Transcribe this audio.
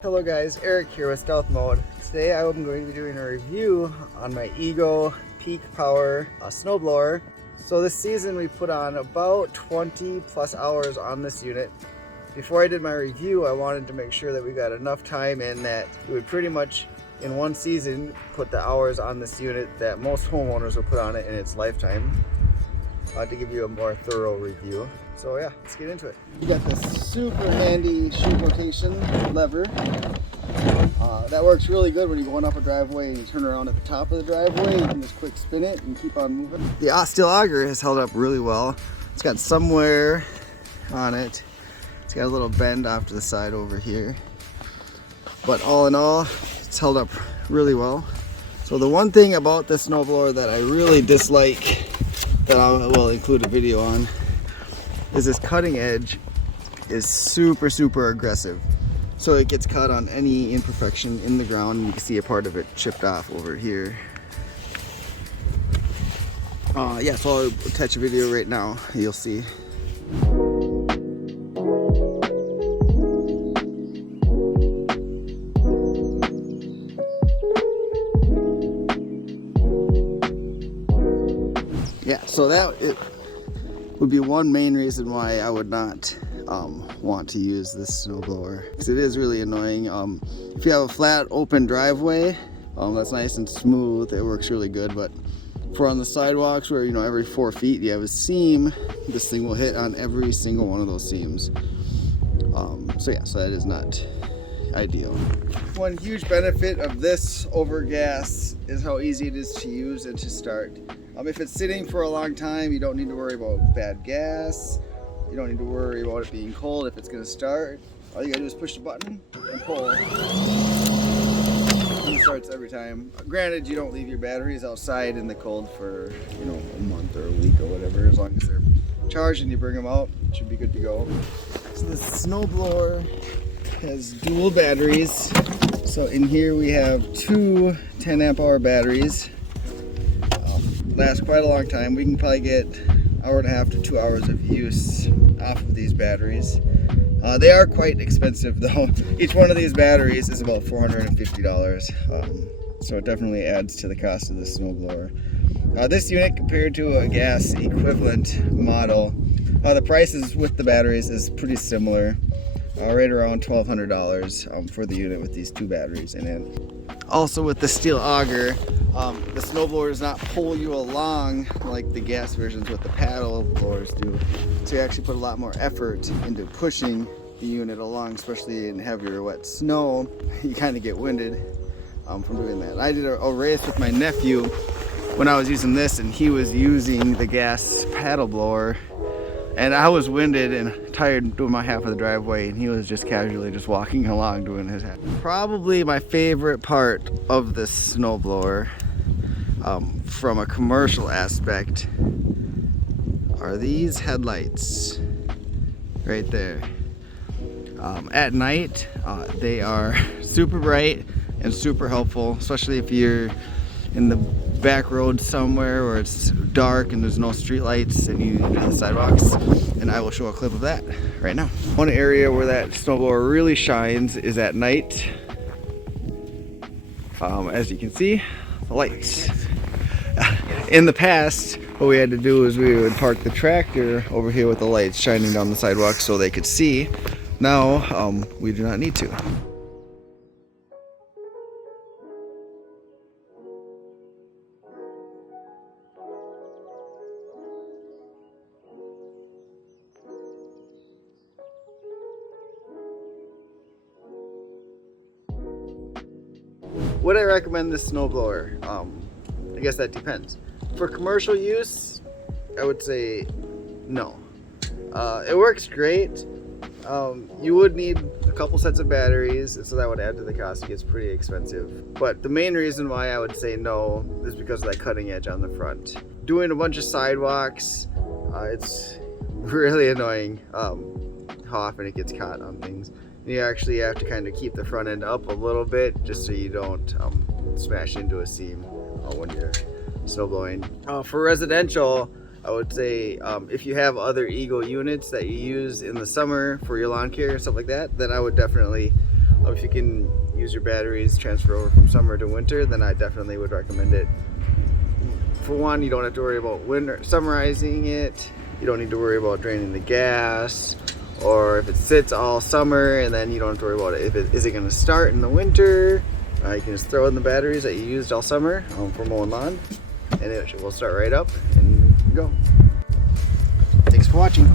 Hello guys, Eric here with Stealth Mode. Today I'm going to be doing a review on my Ego Peak Power snowblower. So this season we put on about 20 plus hours on this unit. Before I did my review, I wanted to make sure that we got enough time in that we would pretty much in one season put the hours on this unit that most homeowners will put on it in its lifetime. To give you a more thorough review. So yeah, let's get into it. You got this super handy Chute rotation lever. That works really good when you're going up a driveway and you turn around at the top of the driveway. You can just quick spin it and keep on moving. The steel auger has held up really well. It's got some wear on it. It's got a little bend off to the side over here. But all in all, it's held up really well. So the one thing about this snowblower that I really dislike, that I will include a video on, is this cutting edge is super aggressive. So it gets cut on any imperfection in the ground. You can see a part of it chipped off over here. Yeah, so I'll attach a video right now, you'll see. Yeah, so that it would be one main reason why I would not want to use this snowblower, because it is really annoying. If you have a flat open driveway that's nice and smooth, it works really good. But for on the sidewalks where, you know, every 4 feet you have a seam, this thing will hit on every single one of those seams. So yeah, so that is not ideal. One huge benefit of this over gas is how easy it is to use and to start. If it's sitting for a long time, you don't need to worry about bad gas. You don't need to worry about it being cold if it's going to start. All you gotta do is push the button and pull. And it starts every time. Granted, you don't leave your batteries outside in the cold for, you know, a month or a week or whatever. As long as they're charged and you bring them out, it should be good to go. So this snowblower has dual batteries. So in here we have two 10 amp hour batteries. Last quite a long time. We can probably get an hour and a half to 2 hours of use off of these batteries. They are quite expensive though. Each one of these batteries is about $450. So it definitely adds to the cost of the snowblower. This unit compared to a gas equivalent model, the prices with the batteries is pretty similar. Right around $1,200 for the unit with these two batteries in it. Also with the steel auger, the snowblower does not pull you along like the gas versions with the paddle blowers do. So you actually put a lot more effort into pushing the unit along, especially in heavier wet snow. You kind of get winded from doing that. I did a race with my nephew when I was using this, and he was using the gas paddle blower. And I was winded and tired doing my half of the driveway, and he was just casually just walking along doing his half. Probably my favorite part of this snowblower, from a commercial aspect, are these headlights right there. At night, they are super bright and super helpful, especially if you're in the back road somewhere where it's dark and there's no street lights and you need to do the sidewalks. And I will show a clip of that right now. One area where that snowblower really shines is at night. As you can see, the lights. In the past, what we had to do is we would park the tractor over here with the lights shining down the sidewalk so they could see. Now, we do not need to. Would I recommend this snowblower? I guess that depends. For commercial use, I would say no. It works great. You would need a couple sets of batteries, so that would add to the cost. It gets pretty expensive. But the main reason why I would say no is because of that cutting edge on the front. Doing a bunch of sidewalks, it's really annoying how often it gets caught on things. You actually have to kind of keep the front end up a little bit just so you don't smash into a seam when you're snowblowing. For residential, I would say if you have other Ego units that you use in the summer for your lawn care and stuff like that, then I would definitely If you can use your batteries, transfer over from summer to winter, then I definitely would recommend it. For one, you don't have to worry about summerizing it. You don't need to worry about draining the gas, or if it sits all summer and then you don't have to worry about it. Is it going to start in the winter? You can just throw in the batteries that you used all summer for mowing lawn, and it will start right up and go. Thanks for watching.